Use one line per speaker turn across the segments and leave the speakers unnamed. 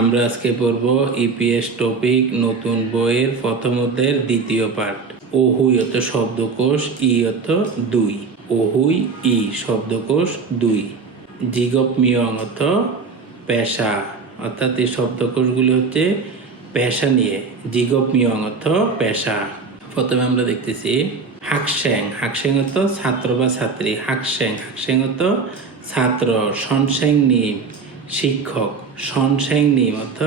আমরা আজকে পড়ব ইপিএস টপিক নতুন বইয়ের প্রথম অধ্যায়ের দ্বিতীয় পার্ট ওহুই অত শব্দকোষ, ই অত দুই। ওহুই, ই শব্দকোষ, দুই। জিগপ মিয়ং অত পেশা। অর্থাৎ এই শব্দকোষগুলি হচ্ছে পেশা নিয়ে। জিগপ মিয়ং অর্থ পেশা। প্রথমে আমরা দেখতেছি হাকস্যাং হাকস্যাং অর্থ ছাত্র বা ছাত্রী। হাকস্যাং হাকস্যাং অর্থ ছাত্র। সনস্যাং নিম। শিক্ষক। সনস্যাং নিম অর্থ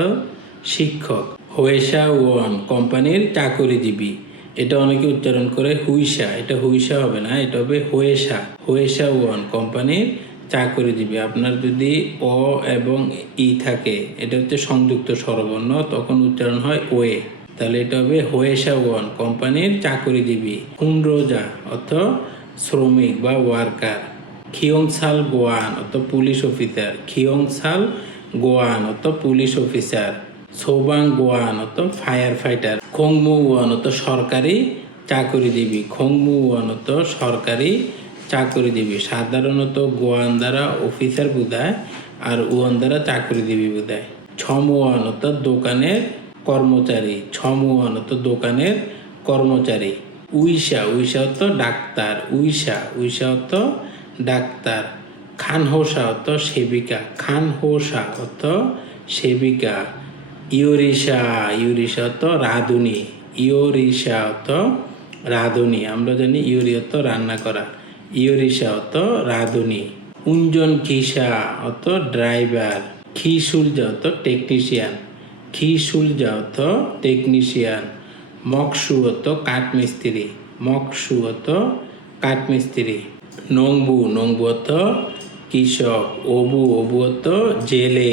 শিক্ষক। হোয়েসা ওয়ান কোম্পানির চাকরিজীবী। এটা অনেকে উচ্চারণ করে হুইসা এটা হুইসা হবে না, এটা হবে হোয়েসা হোয়েসা ওয়ান কোম্পানির চাকরিজীবী। আপনার যদি অ এবং ই থাকে, এটা হচ্ছে সংযুক্ত স্বরবর্ণ, তখন উচ্চারণ হয় ওয়ে। তাহলে এটা হবে হোয়েসা ওয়ান কোম্পানির চাকরিজীবী। হুনরোজা, অর্থ শ্রমিক বা ওয়ার্কার। খিয়ংসাল গোয়ান অর্থ পুলিশ অফিসার খিয়ংসাল গোয়ান অর্থ পুলিশ অফিসার সোবাং গোয়ান অর্থ ফায়ার ফাইটার খংমু ওয়ান অর্থ সরকারি চাকরিজীবী। খংমু ওয়ান অর্থ সরকারি চাকরিজীবী। সাধারণত গোয়ান দ্বারা অফিসার বোঝায় আর ওয়ান দ্বারা চাকরিজীবী বোঝায় ছমোয়ান অর্থ দোকানের কর্মচারী। ছমোয়ান অর্থ দোকানের কর্মচারী। উইশা উইসা অর্থ ডাক্তার। উইশা উইসা অর্থ ডাক্তার। খানহোসা অর্থ সেবিকা। খান খানহোসা অর্থ সেবিকা। ইউরিসা ইউরিসা অর্থ রাঁধুনি। ইউরিসা অর্থ রাঁধুনি। আমরা জানি ইউরি অর্থ রান্না করা। ইউরিসা অর্থ রাঁধুনি। উঞ্জন খিসা অর্থ ড্রাইভার। খিসুলজা অর্থ টেকনিশিয়ান। খিসুলজা অর্থ টেকনিশিয়ান। মকসু অর্থ কাঠমিস্ত্রি। মকসু অর্থ কাঠমিস্ত্রি। নংবু নংবু অর্থ কৃষক অবু অবু অর্থ জেলে।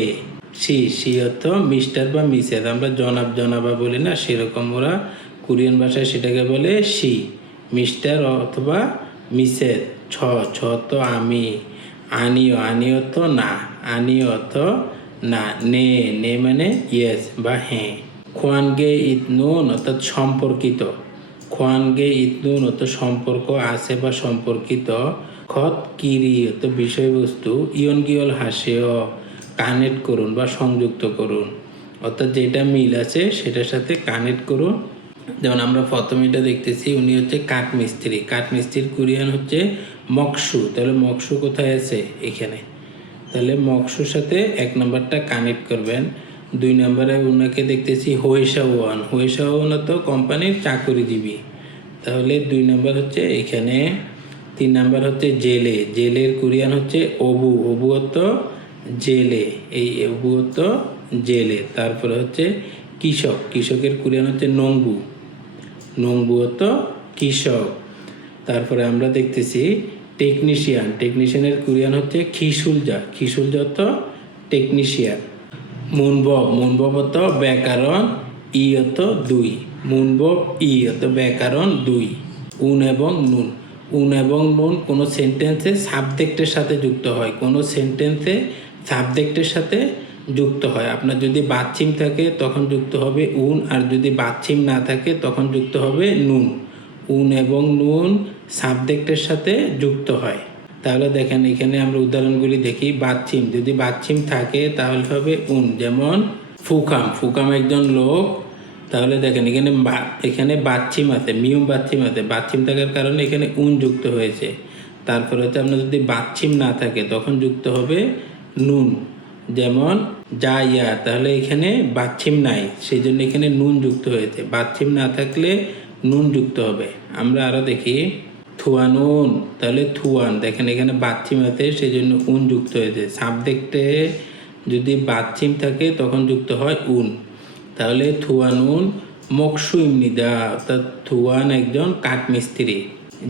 সি সি অর্থ মিস্টার বা মিসেস, আমরা জনাব, জনাবা বলি না, সেরকম ওরা কোরিয়ান ভাষায় সেটাকে বলে সি, মিস্টার অথবা মিসেস, ছ ছ তো আমি, আনিও আনিও তো না আনিও অর্থ না, নে নে মানে ইয়েস বা হ্যাঁ। খোয়ানগে ইতনুন অর্থাৎ সম্পর্কিত। খোয়ানগে ইতনুন সম্পর্ক আছে বা সম্পর্কিত খত কিরি অর্থ বিষয়বস্তু ইয়ন গিয়ল হাসেও কানেক্ট করুন বা সংযুক্ত করুন। অর্থাৎ যেটা মিল আছে সেটার সাথে কানেক্ট করুন। যেমন আমরা প্রথমে এটা দেখতেছি, উনি হচ্ছে কাঠমিস্ত্রি। কাঠমিস্ত্রির কোরিয়ান হচ্ছে মকসু। তাহলে মকসু কোথায় আছে? এখানে। তাহলে মকসুর সাথে এক নম্বরটা কানেক্ট করবেন। দুই নম্বরে ওনাকে দেখতেছি হোয়েসা ওয়ান। হোয়েসা ওয়ান তো কোম্পানির চাকরিজীবী। তাহলে দুই নম্বর হচ্ছে এখানে, তিন নম্বর হচ্ছে জেলে। জেলের কোরিয়ান হচ্ছে অবু। অবু অর্থ জেলে। এই অবু অর্থ জেলে। তারপরে হচ্ছে কৃষক। কৃষকের কোরিয়ান হচ্ছে নংবু নংবু কৃষক। তারপরে আমরা দেখতেছি টেকনিশিয়ান। টেকনিশিয়ানের কোরিয়ান হচ্ছে খিসুলজা খিসুলজা অর্থ টেকনিশিয়ান। মুনবব মুনবব অর্থ ব্যাকরণ ই অর্থ দুই। মুনবব ই অর্থ ব্যাকরণ দুই। উন এবং নুন। উন এবং নুন কোনো সেন্টেন্সে সাবজেক্টের সাথে যুক্ত হয়। কোনো সেন্টেন্সে সাবজেক্টের সাথে যুক্ত হয়। আপনার যদি বাচ্চিম থাকে, তখন যুক্ত হবে উন। আর যদি বাচ্চিম না থাকে, তখন যুক্ত হবে নুন। উন এবং নুন সাবজেক্টের সাথে যুক্ত হয়। তাহলে দেখেন এখানে আমরা উদাহরণগুলি দেখি বাচ্চিম যদি বাচ্চিম থাকে, তাহলে হবে উন, যেমন ফুকাম। ফুকাম একজন লোক। তাহলে দেখেন এখানে এখানে বাচ্চিম আছে মিয়ম বাচ্চিম আছে। বাচ্চিম থাকার কারণে এখানে উন যুক্ত হয়েছে। তারপরে হচ্ছে আপনার যদি বাচ্চিম না থাকে, তখন যুক্ত হবে নুন, যেমন যা ইয়া। তাহলে এখানে বাচ্চিম নাই সেই জন্য এখানে নুন যুক্ত হয়েছে। বাচ্চিম না থাকলে নুন যুক্ত হবে। আমরা আরও দেখি। থুয়ানুন, তাহলে থুয়ান। দেখেন এখানে বাচ্চিম আছে সেই জন্য উন যুক্ত হয়েছে। সাবজেক্টে যদি বাচ্চিম থাকে, তখন যুক্ত হয় উন। তাহলে থুয়ানুন মকসু ইমনিদা অর্থাৎ থুয়ান একজন কাঠমিস্ত্রি।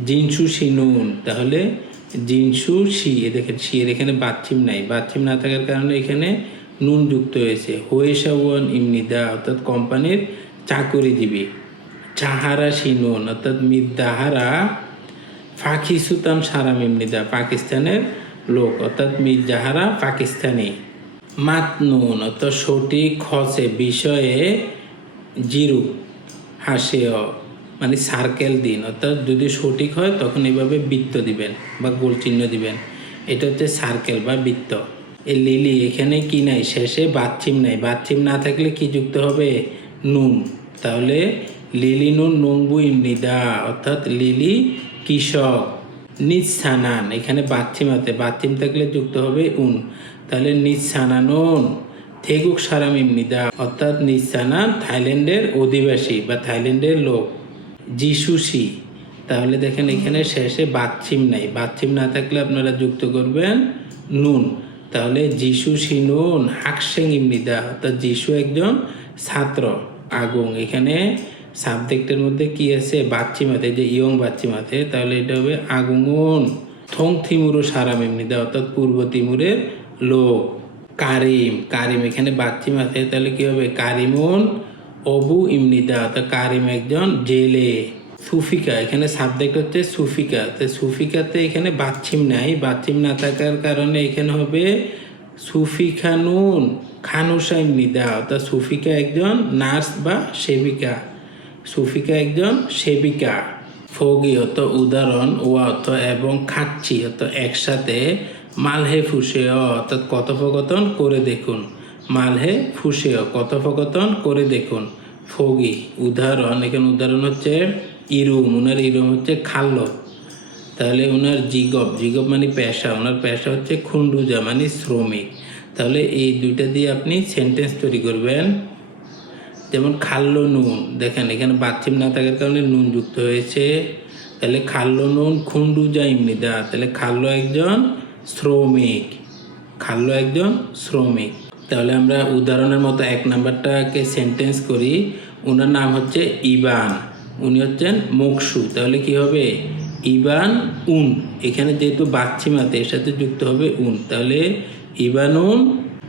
জিনসু সিনুন তাহলে জিনসু এ দেখেন সি এর এখানে বাচ্চিম নাই। বাচ্চিম না থাকার কারণে এখানে নুন যুক্ত হয়েছে। হোয়েসা ওয়ান ইমনিদা অর্থাৎ কোম্পানির চাকরিজীবী। চাহারা সিনুন অর্থাৎ মির্দাহারা ফাঁকি সুতান সারা মিমনিদা পাকিস্তানের লোক, অর্থাৎ মির্জাহারা পাকিস্তানি। মাতনুন অর্থাৎ সঠিক খসে বিষয়ে জিরু হাসেয় মানে সার্কেল দিন, অর্থাৎ যদি সঠিক হয় তখন এভাবে বৃত্ত দিবেন বা গোল চিহ্ন দিবেন। এটা হচ্ছে সার্কেল বা বৃত্ত। এই লিলি এখানে কি নাই? শেষে বাচ্চিম নাই। বাচ্চিম না থাকলে কি যুক্ত হবে? নুন। তাহলে লিলি নুন নংবু ইমনিদা, অর্থাৎ লিলি কৃষক নিঃসানান এখানে আছে বাচ্চিম থাকলে যুক্ত হবে উন। তাহলে নিঃসানানুন থেগুক সারাম ইমনিদা অর্থাৎ নিঃসানান থাইল্যান্ডের অধিবাসী বা থাইল্যান্ডের লোক। যিশুসি, তাহলে দেখেন এখানে শেষে বাচ্চিম নাই। বাচ্চিম না থাকলে আপনারা যুক্ত করবেন নুন। তাহলে যিশু সিনুন হাকসেং ইমনিদা অর্থাৎ যিশু একজন ছাত্র আগুন এখানে সাবজেক্টের মধ্যে কি আছে? বাচ্চিমাতে যে ইয়ং বাচ্চি বাচ্চিমাতে, তাহলে এটা হবে আগুন থং থিমুরো সারাম ইমনিদা অর্থাৎ পূর্ব তিমুরের লোক। কারিম কারিম এখানে বাচ্চিম আছে তাহলে কি হবে? কারিমুন অবু ইমনিদা, অর্থাৎ কারিম একজন জেলে। সুফিকা, এখানে সাবজেক্ট হচ্ছে সুফিকা। তো সুফিকাতে এখানে বাচ্চিম নাই। বাচ্চিম না থাকার কারণে এখানে হবে সুফিকা নুন খানুসা ইমনিদা, অর্থাৎ সুফিকা একজন নার্স বা সেবিকা। সুফিকা একজন সেবিকা। ফগি অত উদাহরণ ও অর্থ এবং খাচ্ছি অত একসাথে। মালহে ফুসেয়, অর্থাৎ কথোপকথন করে দেখুন। মালহে ফুসেয়, কথোপকথন করে দেখুন। ফগি, উদাহরণ, এখানে উদাহরণ হচ্ছে ইরুম, উনার ইরুম হচ্ছে খাল্য তাহলে ওনার জিগব জিগব মানে পেশা ওনার পেশা হচ্ছে খুন্ডুজা মানে শ্রমিক। তাহলে এই দুইটা দিয়ে আপনি সেন্টেন্স তৈরি করবেন। যেমন খাল্লো নুন, দেখেন এখানে বাচ্চিম না থাকার কারণে নুন যুক্ত হয়েছে। তাহলে খাল্লো নুন খুন্ডু খুন্ডুজা ইমনিদা তাহলে খাল্লো একজন শ্রমিক, খাল্লো একজন শ্রমিক। তাহলে আমরা উদাহরণের মতো এক নাম্বারটাকে সেন্টেন্স করি, ওনার নাম হচ্ছে ইবান, উনি হচ্ছেন মকসু। তাহলে কি হবে? ইবান উন, এখানে যেহেতু বাচ্চিমাতে এর সাথে যুক্ত হবে উন। তাহলে ইবানুন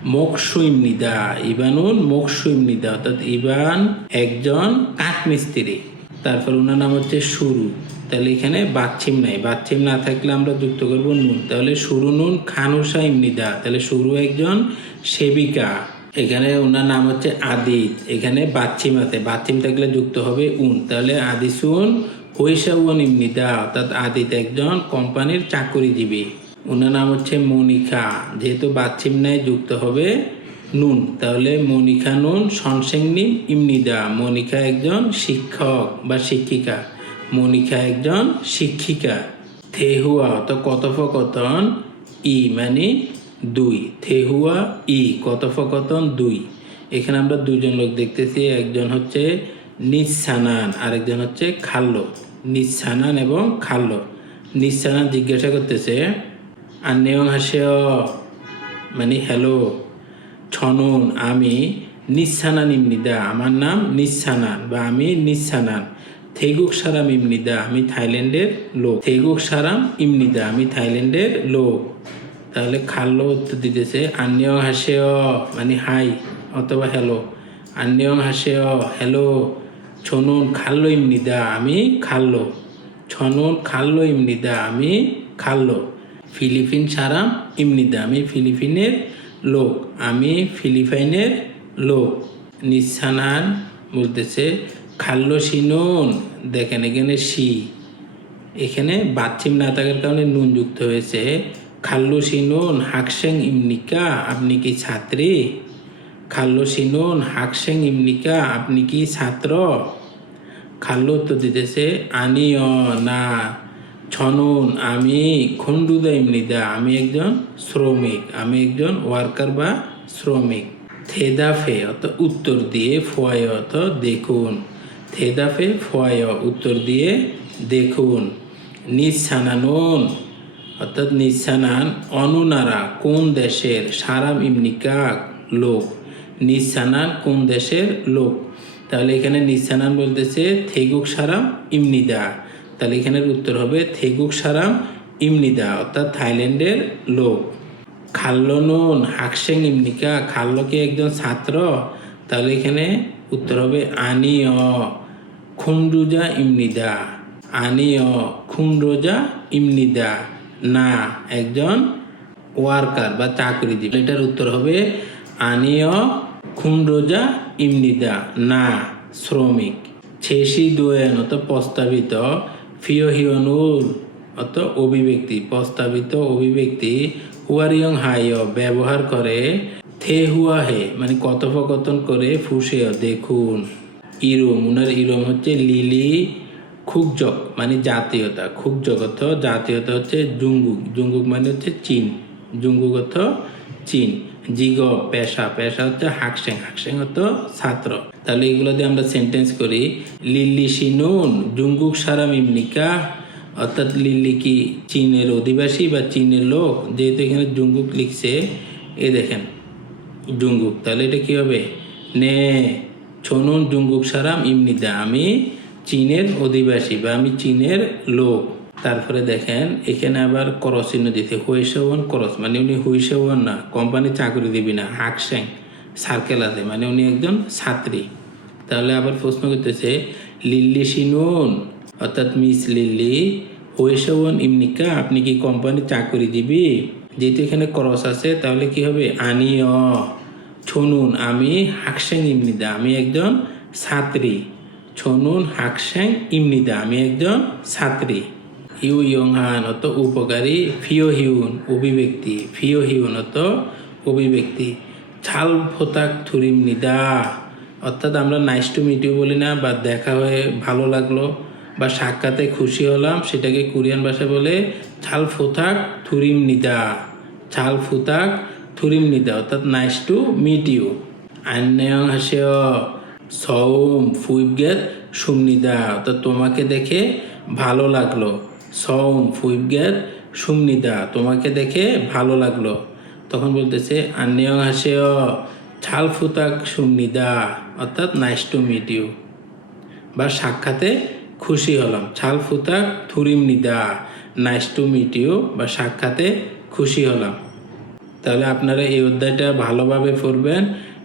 মকসুইম নিদা, ইবানুন মকসুইম নিদা, অর্থাৎ ইবান একজন কাঠমিস্ত্রি। তারপর ওনার নাম হচ্ছে শুরু তাহলে এখানে বাচ্চিম নাই। বাচ্চিম না থাকলে আমরা যুক্ত করব নুন। তাহলে শুরু নুন খানুসা ইমনিদা তাহলে শুরু একজন সেবিকা। এখানে ওনার নাম হচ্ছে আদিত। এখানে বাচ্চিম আছে। বাচ্চিম থাকলে যুক্ত হবে উন। তাহলে আদিসুন হৈসাউন ইমনিদা অর্থাৎ আদিত একজন কোম্পানির চাকরিজীবী। ওনার নাম হচ্ছে মনিকা। যেহেতু বাচ্চিম নাই, যুক্ত হবে নুন। তাহলে মনিকা নুন সনসেংনিম ইমনিদা। মনিকা একজন শিক্ষক বা শিক্ষিকা। মনিকা একজন শিক্ষিকা। থেহুয়া অত কথোপকথন ই মানে দুই। থেহুয়া, ই, কথোপকথন দুই। এখানে আমরা দুজন লোক দেখতেছি। একজন হচ্ছে নিঃসানান, আরেকজন হচ্ছে খাল্লো। নিঃসানান এবং খাল্লো। নিঃসানান জিজ্ঞাসা করতেছে আন্নেয়ং হাসেয় মানে হ্যালো, ছনন, আমি নিঃসানান ইমনিদা আমার নাম নিঃসানান বা আমি নিঃসানান থেগুক সারাম ইমনিদা, আমি থাইল্যান্ডের লোক, থেগুক সারাম ইমনিদা, আমি থাইল্যান্ডের লোক। তাহলে খাল্লো উত্তর দিতেছে আন্যং হাসেয় মানে হাই অথবা হ্যালো আন্যং হাসেয় হ্যালো, ছনুন খাল্লো ইমনিদা, আমি খাল্লো, ছনুন খাল্লো ইমনিদা, আমি খাল্লো। ফিলিপিন সারাম ইমনিদা আমি ফিলিপিনের লোক, আমি ফিলিপাইনের লোক। নিঃসানান বলতেছে, খাল্লো সিনুন দেখেন এখানে সি এখানে বাচ্চিম না থাকার কারণে নুন যুক্ত হয়েছে। খাল্লো সিনুন হাকসেং ইমনিকা, আপনি কি ছাত্রী? খাল্লো সিনুন হাকসেং ইমনিকা, আপনি কি ছাত্র? খাল্লো উত্তর দিতেছে, আনিও না। ছনুন, আমি খুন্ডুদা ইমনিদা, আমি একজন শ্রমিক, আমি একজন ওয়ার্কার বা শ্রমিক। থেদাফে অত উত্তর দিয়ে ফয় অত দেখুন। থেদাফে ফয় উত্তর দিয়ে দেখুন। নিঃসানানুন, অর্থাৎ নিঃসানান অনুনারা, কোন দেশের সারাম ইমনিকা লোক? নিঃসানান কোন দেশের লোক? তাহলে এখানে নিঃসানান বলতেছে থেগুক সারাম ইমনিদা। তাহলে এখানের উত্তর হবে থেগুক সারাম ইমনিদা, অর্থাৎ থাইল্যান্ডের লোক। খাল্লনুন, হাকসেং ইমনিকা, খাল্ল কি একজন ছাত্র? তাহলে এখানে উত্তর হবে আনিয় খুন্ডুজা ইমনিদা। আনি অ খুন্ডোজা ইমনিদা। না, একজন ওয়ার্কার বা চাকরিজীবী। এটার উত্তর হবে আনি অ খুন্ডোজা ইমনিদা। না, শ্রমিক। ছেসি দোয়েন অত প্রস্তাবিত। ফিওহিয়নুর অত অভিব্যক্তি, প্রস্তাবিত অভিব্যক্তি, হুয়ারিয়ং হাইয় ব্যবহার করে থে হুয়া হে মানে কথোপকথন করে ফুসেয়, দেখুন। ইরোম উনার ইরোম হচ্ছে লিলি খুকজক মানে জাতীয়তা। খুকজক অর্থ জাতীয়তা হচ্ছে জুঙ্গুক। জুঙ্গুক মানে হচ্ছে চীন। জুঙ্গুক অর্থ চীন। জিগ, পেশা পেশা হচ্ছে হাকসেং হাকসেং অর্থ ছাত্র। তাহলে এগুলো দিয়ে আমরা সেন্টেন্স করি, লিল্লি সিনুন জুঙ্গুক সারাম ইমনিকা অর্থাৎ লিল্লি কি চীনের অধিবাসী বা চীনের লোক? যেহেতু এখানে জুঙ্গুক লিখছে, এ দেখেন, জুঙ্গুক, তাহলে এটা কী হবে? নে, ছনুন, জুঙ্গুক সারাম ইমনিদা আমি চীনের অধিবাসী বা আমি চীনের লোক। তারপরে দেখেন, এখানে আবার করস চিহ্ন দিতে হুইসেওয়ান করস। মানে উনি হুইসেওয়ান না, কোম্পানি চাকরি দিবি না হাকসেং সার্কেল আছে। মানে উনি একজন ছাত্রী। তাহলে আবার প্রশ্ন করতেছে, লিল্লি সিনুন অর্থাৎ মিস লিল্লি হুইসেওয়ান ইমনিকা, আপনি কি কোম্পানি চাকরি দিবি? যেহেতু এখানে করস আছে, তাহলে কি হবে? আনিও ছনুন, আমি হাকসেং ইমনিদা, আমি একজন ছাত্রী। ছনুন হাকসেং ইমনিদা, আমি একজন ছাত্রী। হিউ ইয়ংহান অত উপকারী ফিও হিউন অভিব্যক্তি ফিও হিউন অত অভিব্যক্তি। ছাল ফোতাক থুরিম নিদা। অর্থাৎ আমরা নাইস টু মিট ইউ বলি না, বা দেখা হয়ে ভালো লাগল, বা সাক্ষাতে খুশি হলাম, সেটাকে কোরিয়ান ভাষায় বলে ছাল ফোতাক থুরিম নিদা। ছাল ফুতাক থুরিম নিদা, অর্থাৎ নাইস টু মিট ইউ। আন্যং হাসেয়। সৌম ফুইবগেত সুমনিদা অর্থাৎ তোমাকে দেখে ভালো লাগল। সৌম ফুইবগেত সুমনিদা তোমাকে দেখে ভালো লাগল। তখন বলতেছে আন্যং হাসেয় ছাল ফুতাক সুমনিদা অর্থাৎ নাইস টু মিট ইউ বা সাক্ষাতে খুশি হলাম, ছাল ফুতাক থুরিম নিদা নাইস টু মিট ইউ বা সাক্ষাতে খুশি হলাম। তাহলে আপনারা এই অধ্যায়টা ভালোভাবে পড়বেন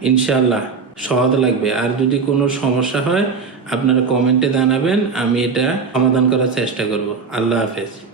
ইনশাল্লাহ সহজ লাগবে। আর যদি কোনো সমস্যা হয় আপনারা কমেন্টে জানাবেন আমি এটা সমাধান করার চেষ্টা করব। আল্লাহ হাফেজ।